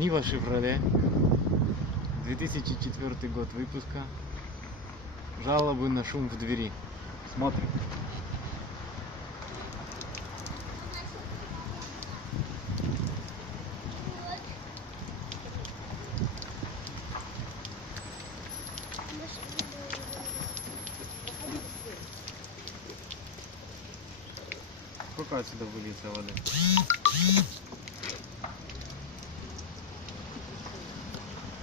Нива Шевроле, 2004 год выпуска. Жалобы на шум в двери. Смотрим. Сколько отсюда выльется воды?